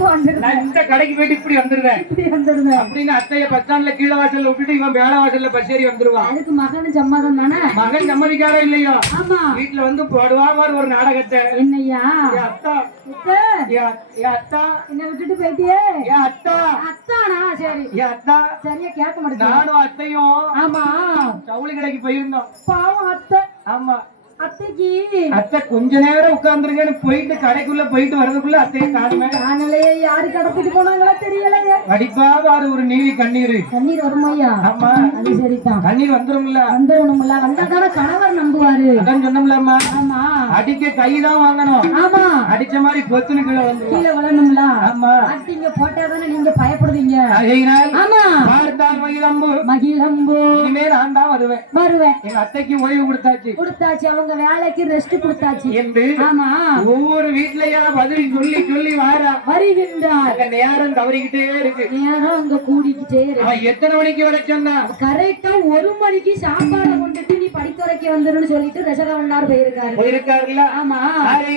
நான் இந்த கடைக்கு போயிட்டு இப்படி வந்துருவேன் அப்படின்னு அத்தைய பஸ் ஸ்டாண்ட்ல கீழே வாசல்ல விட்டுட்டு இவன் மேல வாசல்ல பஸ் ஏறி வந்துருவான். அதுக்கு மகன் சம்மதம் தானே? மகன் சம்மதிக்காரே இல்லையோ? ஆமா. வீட்டுல வந்து போடுவா மாதிரி ஒரு நாடகத்தை. என்னையா அத்தா அத்தா என்ன விட்டுட்டு போயிட்டியே? அத்தா அத்தானா? சரி அத்தா சரியா கேட்க மாட்டேன். நானும் அத்தையும் ஆமா ஜவுளி கடைக்கு போயிருந்தோம். பாவம் அத்தை. ஆமா அத்தைக்கு அத்தை கொஞ்ச நேரம் உட்கார்ந்துருங்கன்னு போயிட்டு கடைக்குள்ள போயிட்டு வரதுக்குள்ள அத்தையை காணுமே. காணலையே, யாரு கடத்திட்டு போனாங்களா தெரியலையே. வடிப்பா பாரு ஒரு நீவி கண்ணீர் வருமாய்யா? ஆமா அது சரிதான், கண்ணீர் வந்துரும்ல. வந்துடணும்ல, வந்தாதான கணவர் நம்புவாரு. அதான் சொன்னோம்லம்மா. ஆமா அடிக்க கைதான் வாங்கணும். ஆமா அடிச்ச மாதிரி பொத்துன்னு கீழே வந்து கீழே விழணும்ல. ஆமா அடிங்க போட்டாதானே நீங்க பயப்படுவீங்க. ஆமா பார்த்தால் மகிழம்பு மகிழம்பு. இனிமே நான் தான் வருவேன். எங்க அத்தைக்கு ஓய்வு கொடுத்தாச்சு. அவங்க வேலைக்கு ரெஸ்ட் கொடுத்தாச்சு என்று ஆமா ஒவ்வொரு வீட்லயா பதில் சொல்லி சொல்லி வருகின்றார். நேரம் தவறிக்கிட்டே இருக்கு. நேரம் அங்க கூடிக்கிட்டே இருக்கு. அவன் எத்தனை மணிக்கு வர சொன்னா? கரெக்டா 1 மணிக்கு சாப்பாடு கொண்டுட்டு நீ படித்துறைக்கு வந்துருன்னு சொல்லிட்டு தசரவண்ணார் போயிருக்காருல்ல. ஆமா. ஆமா